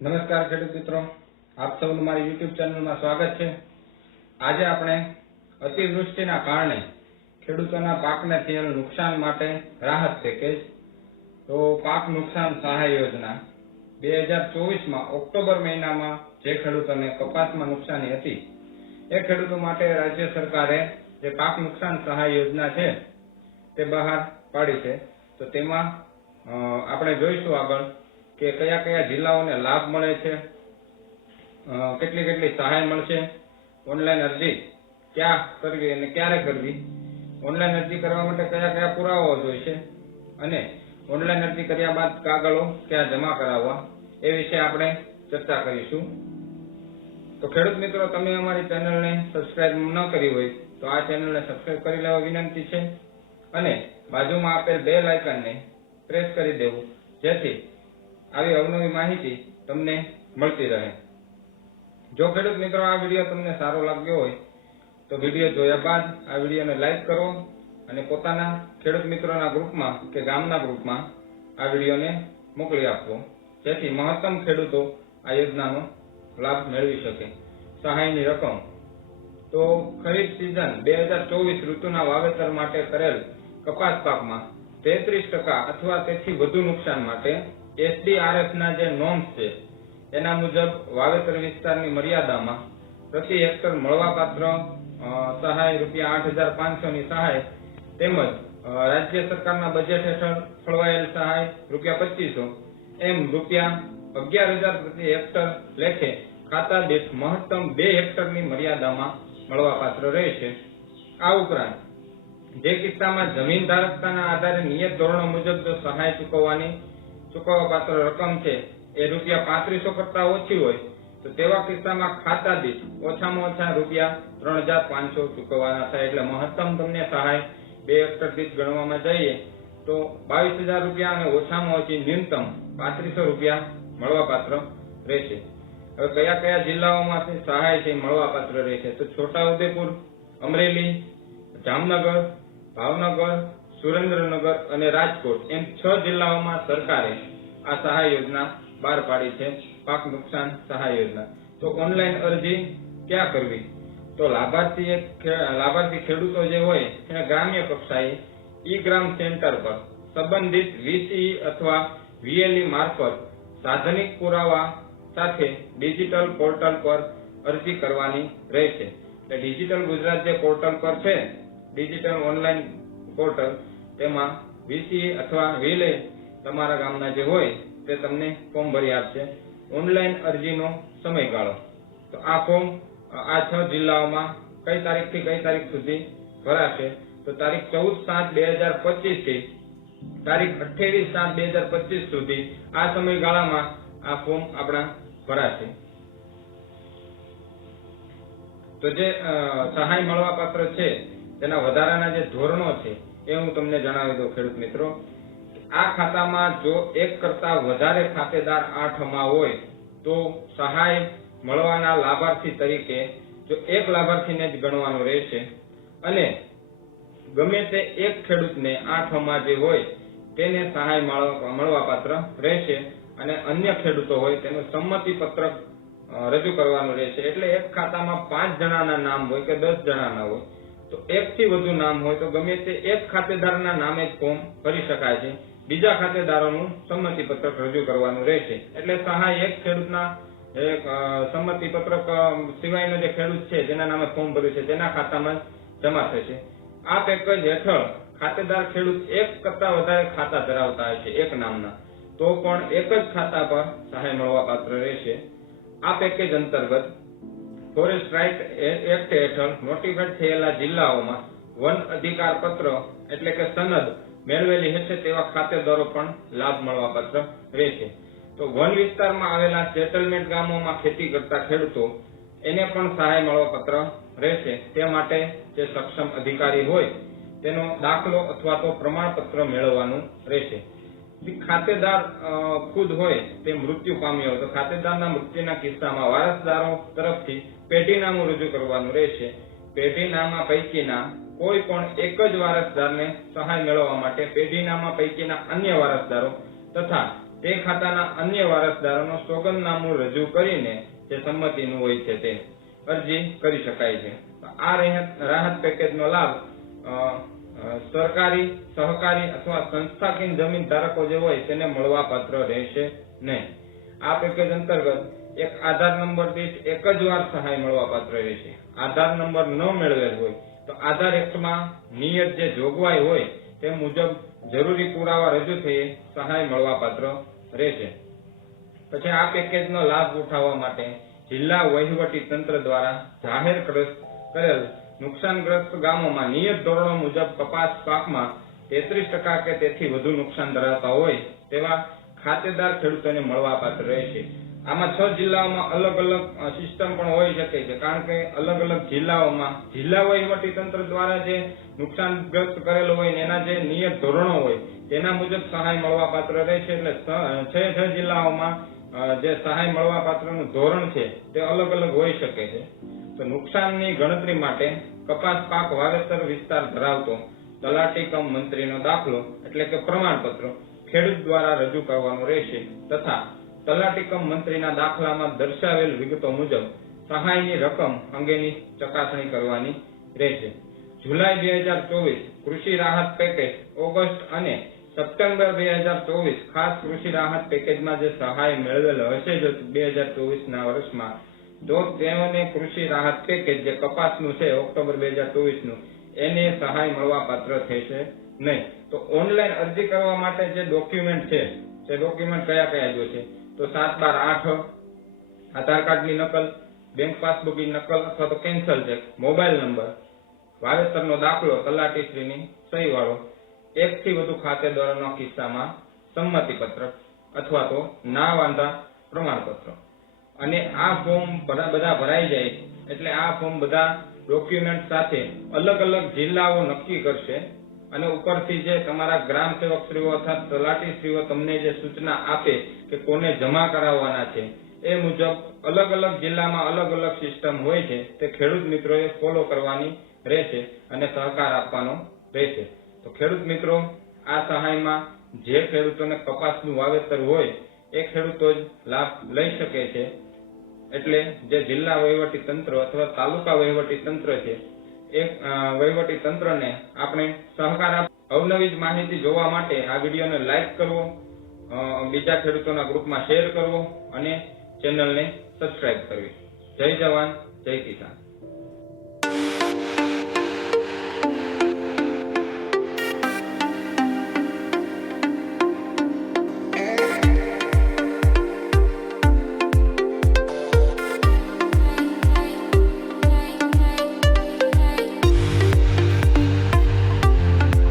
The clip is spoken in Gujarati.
નમસ્કાર ખેડૂત મિત્રો. આપ સૌનું મારી યુટ્યુબ ચેનલમાં સ્વાગત છે. આજે આપણે અતિવૃષ્ટિના કારણે ખેડૂતોના પાકને થયેલ નુકસાન માટે રાહત પેકેજ તો પાક નુકસાન સહાય યોજના બે હજાર ચોવીસમાં ઓક્ટોબર મહિનામાં જે ખેડૂતોને કપાસમાં નુકસાની હતી, એ ખેડૂતો માટે રાજ્ય સરકારે જે પાક નુકસાન સહાય યોજના છે, તે બહાર પાડી છે. તો તેમાં આપણે જોઈશું આગળ કે કયા કયા જિલ્લાઓને લાભ મળે છે? કેટલી કેટલી સહાય મળશે? ઓનલાઈન અરજી ક્યાં કરવી અને ક્યારે કરવી? ઓનલાઈન અરજી કરવા માટે કયા કયા પુરાવાઓ જોઈશે? અને ઓનલાઈન અરજી કર્યા બાદ કાગળો ક્યાં જમા કરાવવા? એ વિશે આપણે ચર્ચા કરીશું. તો ખેડૂત મિત્રો, તમે અમારી ચેનલને સબસ્ક્રાઇબ ન કરી હોય, તો આ ચેનલને સબસ્ક્રાઇબ કરી લેવા વિનંતી છે. અને બાજુમાં આપેલ બેલ આઇકનને પ્રેસ કરી દેવું. જેથી આવી અવનવી માહિતી તમને મળતી રહે. જો ખેડૂત મિત્રો આ વીડિયો તમને સારો લાગ્યો હોય, તો વીડિયો જોયા બાદ આ વિડીયોને લાઈક કરો અને પોતાના ખેડૂત મિત્રોના ગ્રુપમાં કે ગામના ગ્રુપમાં આ વિડીયોને મોકલી આપો. જેથી મહત્તમ ખેડૂતો આ યોજનાનો લાભ મેળવી શકે. સહાયની રકમ. તો ખરીફ સિઝન બે હજાર ચોવીસ ઋતુના વાવેતર માટે કરેલ કપાસ પાકમાં તેત્રીસ ટકા અથવા તેથી વધુ નુકસાન માટે એસડીઆરએફ ના જે નોર્મ્સ છે, એના મુજબ વાવેતર વિસ્તારની મર્યાદામાં પ્રતિ હેક્ટર મળવાપાત્ર સહાય રૂપિયા આઠ હજાર પાંચસો ની સહાય તેમજ રાજ્ય સરકારના બજેટ હેઠળ ફળવાયેલ સહાય રૂપિયા પચીસો, એમ રૂપિયા અગિયાર હજાર પ્રતિ હેક્ટર લેખે ખાતા દીઠ મહત્તમ બે હેક્ટરની મર્યાદામાં મળવાપાત્ર રહેશે. આ ઉપરાંત, જે કિસ્સામાં જમીન ધારકતાના આધારે નિયત ધોરણો મુજબ જો સહાય ચૂકવવાની ચૂકવવાપાત્ર રકમ છે, એ રૂપિયા પાંત્રીસો કરતા ઓછી હોય, તો તેવા કિસ્સામાં ખાતા દીઠ ઓછામાં ઓછા રૂપિયા ત્રણ હજાર પાંચસો ચૂકવવાના થાય એટલે મહત્તમ તમને સહાય બે હેક્ટર દીઠ ગણવામાં જઈએ, તો બાવીસ હજાર રૂપિયા અને ઓછામાં ઓછી ન્યૂનતમ પાંત્રીસો રૂપિયા મળવાપાત્ર રહેશે. હવે કયા કયા જિલ્લાઓમાંથી સહાય છે મળવાપાત્ર રહેશે? તો છોટાઉદેપુર, અમરેલી, જામનગર, ભાવનગર સુરેન્દ્રનગર અને રાજકોટ એમ છ જિલ્લાઓમાં સરકારે આ સહાય યોજના બહાર પાડી છે. પાક નુકસાન સહાય યોજના. તો ઓનલાઈન અરજી ક્યાં કરવી? તો લાભાર્થી લાભાર્થી ખેડૂતો જે હોય, એને ગ્રામ્ય કક્ષાએ ઈ ગ્રામ સેન્ટર પર સંબંધિત વીસીઈ અથવા વીએલઈ મારફત સાધનિક પુરાવા સાથે ડિજિટલ પોર્ટલ પર અરજી કરવાની રહેશે. એટલે ડિજિટલ ગુજરાત જે પોર્ટલ પર છે, ડિજિટલ ઓનલાઈન પોર્ટલ તેમાં વીસીએ અથવા વીએલઈ તમારા ગામના જે હોય તે તમને ફોર્મ ભરી આપશે. ઓનલાઈન અરજીનો સમયગાળો. તો આ ફોર્મ, આ છ જિલ્લાઓમાં કઈ તારીખથી કઈ તારીખ સુધી ભરાશે? તો તારીખ ચૌદ સાત બે હજાર પચીસથી તારીખ અઠ્યાવીસ સાત બે હજાર પચીસ સુધી આ સમયગાળામાં આ ફોર્મ આપણા ભરાશે. તો જે સહાય મળવાપાત્ર છે, તેના વધારાના જે ધોરણો છે એ હું તમને જણાવી દઉં, ખેડૂત મિત્રો. આ ખાતામાં જો એક કરતા વધારે ખાતેદાર આઠમાં હોય, તો સહાય મળવાના લાભાર્થી તરીકે જો એક લાભાર્થીને જ ગણવાનો રહેશે. અને ગમે તે એક ખેડૂતને આઠમાં જે હોય, તેને સહાય મળવા- મળવાપાત્ર રહેશે અને અન્ય ખેડૂતો હોય, તેનું સંમતિ પત્રક રજૂ કરવાનું રહેશે. એટલે એક ખાતામાં પાંચ જણાના નામ હોય કે દસ જણાના હોય તો એક થી વધુ નામ હોય તો ગમે તે એક ખાતેદારના નામે જ ફોર્મ ભરી શકાય છે. બીજા ખાતેદારોનું સંમતિ પત્રક રજૂ કરવાનું રહેશે. એટલે સહાય એક ખેડૂતના, એક સંમતિ પત્રક સિવાયનો જે ખેડૂત છે, જેના નામે ફોર્મ ભર્યું છે, તેના ખાતામાં જમા થશે. આ પેકેજ હેઠળ ખાતેદાર ખેડૂત એક કરતા વધારે ખાતા ધરાવતા હોય છે, એક નામના. તો પણ એક જ ખાતા પર સહાય મળવા પાત્ર રહેશે. આ પેકેજ અંતર્ગત ફોરેસ્ટ રાઇટ એક્ટ હેઠળ નોટિફાઇડ થયેલા જિલ્લાઓમાં વન અધિકાર પત્ર એટલે કે સનદ મેળવેલી હશે તેવા ખાતેદારો પણ લાભ મળવાપાત્ર રહેશે. તો વન વિસ્તારમાં આવેલા સેટલમેન્ટ ગામોમાં ખેતી કરતા ખેડૂતો એને પણ સહાય મળવાપત્ર રહેશે. તે માટે જે સક્ષમ અધિકારી હોય તેનો દાખલો અથવા તો પ્રમાણપત્ર મેળવવાનું રહેશે. ખાતેદાર ખુદ હોય તે મૃત્યુ પામ્યો તો ખાતેદારના મૃત્યુના કિસ્સામાં વારસદારો તરફથી પેઢીનામું રજૂ કરવાનું રહેશે. પેઢીનામા પૈકીના કોઈ પણ એક જ વારસદારને સહાય મેળવવા માટે પેઢીનામા પૈકીના અન્ય વારસદારો તથા તે ખાતાના અન્ય વારસદારોનો સોગંદનામું રજૂ કરીને જે સંમતિનું હોય છે તે અરજી કરી શકાય છે. આ રાહત પેકેજનો લાભ સરકારી, સહકારી અથવા સંસ્થાકીય જમીન ધારકો જે હોય તેને મળવા પાત્ર રહેશે નહીં. આ પેકેજ અંતર્ગત એક આધાર નંબર દીઠ એક જ વાર સહાય મળવા પાત્ર રહેશે. આધાર નંબર ન મેળવેલ હોય તો આધાર એક્ટમાં નિયત જે જોગવાઈ હોય તે મુજબ જરૂરી પુરાવા રજૂ થઈ સહાય મળવા પાત્ર રહેશે. પછી આ પેકેજનો લાભ ઉઠાવવા માટે જિલ્લા વહીવટી તંત્ર દ્વારા જાહેર કરેલ નુકસાનગ્રસ્ત ગામોમાં નિયત ધોરણો મુજબ કપાસ પાકમાં તેત્રીસ ટકા કે તેથી વધુ નુકસાન ધરાવતા હોય તેવા ખાતેદાર ખેડૂતોને મળવાપાત્ર રહેશે આમાં છ જિલ્લાઓમાં અલગ અલગ સિસ્ટમ પણ હોઈ શકે છે. કારણ કે અલગ અલગ જિલ્લાઓમાં જિલ્લા વહીવટી તંત્ર દ્વારા જે નુકસાનગ્રસ્ત કરેલો હોય એના જે નિયત ધોરણો હોય તેના મુજબ સહાય મળવાપાત્ર રહેશે એટલે છ છ જિલ્લાઓમાં જે સહાય મળવાપાત્રનું ધોરણ છે તે અલગ અલગ હોઈ શકે છે. તો નુકસાનની ગણતરી માટે કપાસ પાક વાવેતર વિસ્તાર ધરાવતો તલાટી મંત્રીનો દાખલો એટલે કે પ્રમાણપત્ર ખેડૂત દ્વારા રજૂ કરવાનો રહેશે તથા તલાટી મંત્રીના દાખલામાં દર્શાવેલ વિગતો મુજબ સહાયની રકમ અંગેની ચકાસણી કરવાની રહેશે. જુલાઈ બે હજાર ચોવીસ કૃષિ રાહત પેકેજ, ઓગસ્ટ અને સપ્ટેમ્બર બે હજાર ચોવીસ ખાસ કૃષિ રાહત પેકેજમાં જે સહાય મેળવેલ હશે જો બે હજાર ચોવીસના વર્ષમાં તો કૃષિ રાહત પેકેજ જે કપાસનું છે ઓક્ટોબર બે હજાર ચોવીસનું, એને સહાય મળવા પાત્ર થશે નહીં. તો ઓનલાઈન અરજી કરવા માટે જે ડોક્યુમેન્ટ છે, તે ડોક્યુમેન્ટ કયા કયા જોશે તો સાત બાર આઠ, આધાર કાર્ડની નકલ, બેંક પાસબુકની નકલ અથવા તો કેન્સલ ચેક મોબાઈલ નંબર, વાવેતરનો દાખલો તલાટીશ્રીની સહી વાળો એક થી વધુ ખાતેદારોના કિસ્સામાં સંમતિપત્રક અથવા તો ના વાંધા પ્રમાણપત્ર. અને આ ફોર્મ બધા ભરાઈ જાય એટલે આ ફોર્મ બધા ડોક્યુમેન્ટ સાથે અલગ અલગ જિલ્લાઓ નક્કી કરશે અને ઉપરથી જે તમારા ગ્રામ સેવકશ્રીઓ અથવા તલાટી શ્રીઓ તમને જે સૂચના આપે કે કોને જમા કરાવવાના છે, એ મુજબ અલગ અલગ જિલ્લામાં અલગ અલગ સિસ્ટમ હોય છે, તે ખેડૂત મિત્રોએ ફોલો કરવાની રહેશે અને સહકાર આપવાનો રહેશે. તો ખેડૂત મિત્રો, આ સહાયમાં જે ખેડૂતોને કપાસનું વાવેતર હોય, એ ખેડૂતો જ લાભ લઈ શકે છે. એટલે જે જિલ્લા વહીવટી તંત્ર અથવા તાલુકા વહીવટી તંત્ર છે, એ વહીવટી તંત્રને આપણે સહકાર અવનવી જ માહિતી જોવા માટે આ વિડીયોને લાઈક કરવો બીજા ખેડૂતોના ગ્રુપમાં શેર કરવો અને ચેનલને સબસ્ક્રાઇબ કરવી. જય જવાન, જય કિસાન.